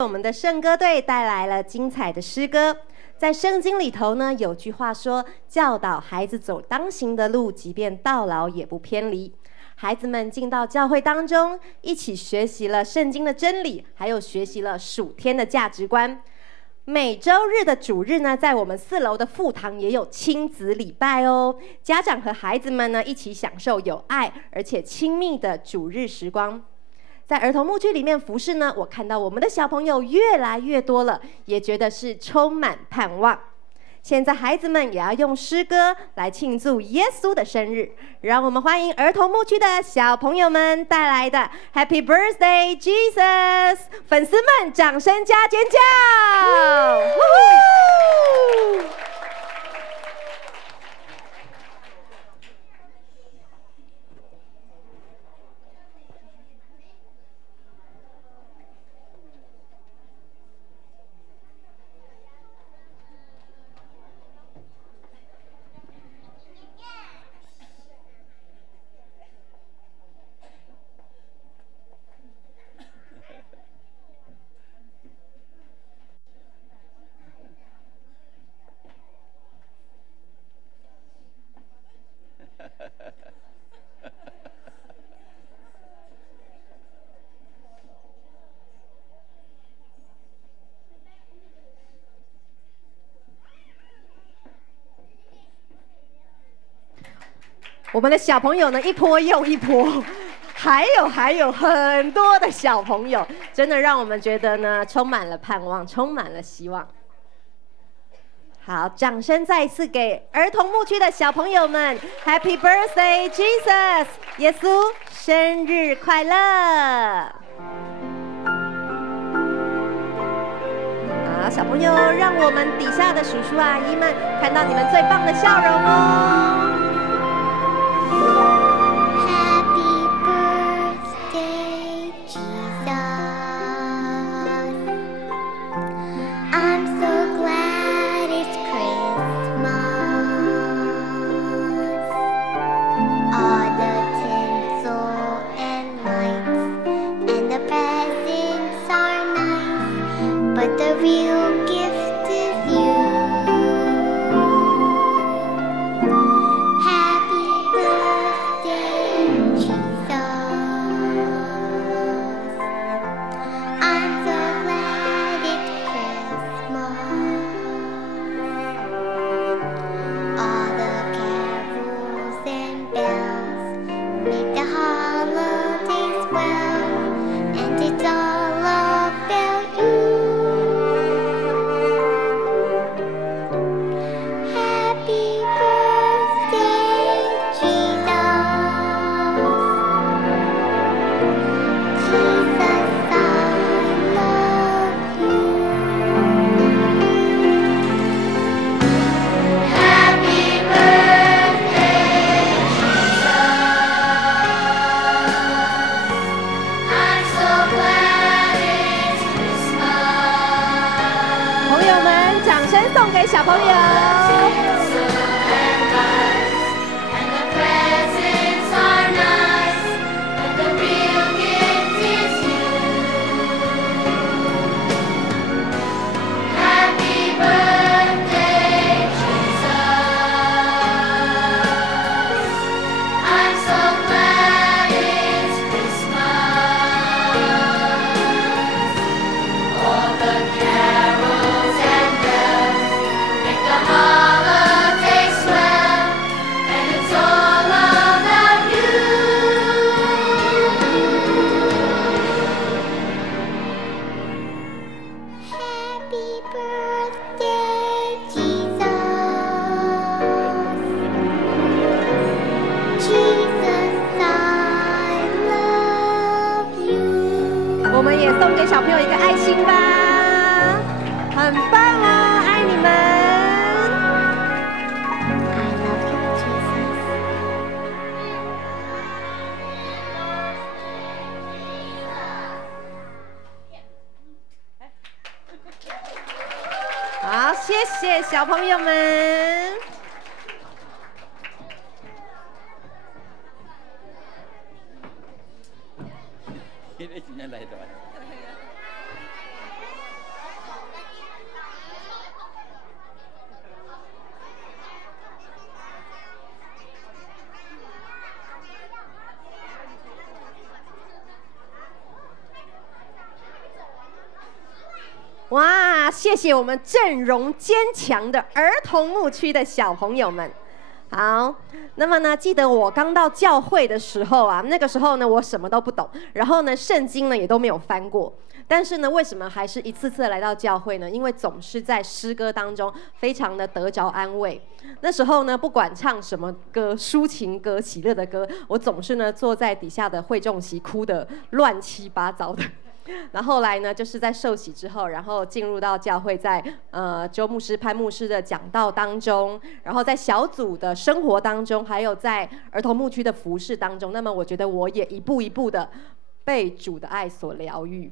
我们的圣歌队带来了精彩的诗歌。在圣经里头呢，有句话说：“教导孩子走当行的路，即便到老也不偏离。”孩子们进到教会当中，一起学习了圣经的真理，还有学习了属天的价值观。每周日的主日呢，在我们4楼的副堂也有亲子礼拜哦。家长和孩子们呢，一起享受有爱而且亲密的主日时光。在儿童牧区里面服侍呢，我看到我们的小朋友越来越多了，也觉得是充满盼望。现在孩子们也要用诗歌来庆祝耶稣的生日，让我们欢迎儿童牧区的小朋友们带来的 Happy Birthday Jesus， 粉丝们掌声加尖叫！我们的小朋友呢，一波又一波，还有很多的小朋友，真的让我们觉得呢，充满了盼望，充满了希望。好，掌声再一次给儿童牧区的小朋友们 ，Happy Birthday Jesus， 耶稣生日快乐！好，小朋友，让我们底下的叔叔阿姨们看到你们最棒的笑容哦。小朋友。我们也送给小朋友一个爱心吧，很棒哦，爱你们。好，谢谢小朋友们。你今天来的。哇，谢谢我们阵容坚强的儿童牧区的小朋友们。好，那么呢，记得我刚到教会的时候啊，那个时候呢，我什么都不懂，然后呢，圣经呢也都没有翻过。但是呢，为什么还是一次次来到教会呢？因为总是在诗歌当中非常的得着安慰。那时候呢，不管唱什么歌，抒情歌、喜乐的歌，我总是呢坐在底下的会众席哭得乱七八糟的。然后后来呢，就是在受洗之后，然后进入到教会在，周牧师、潘牧师的讲道当中，然后在小组的生活当中，还有在儿童牧区的服事当中，那么我觉得我也一步一步的被主的爱所疗愈。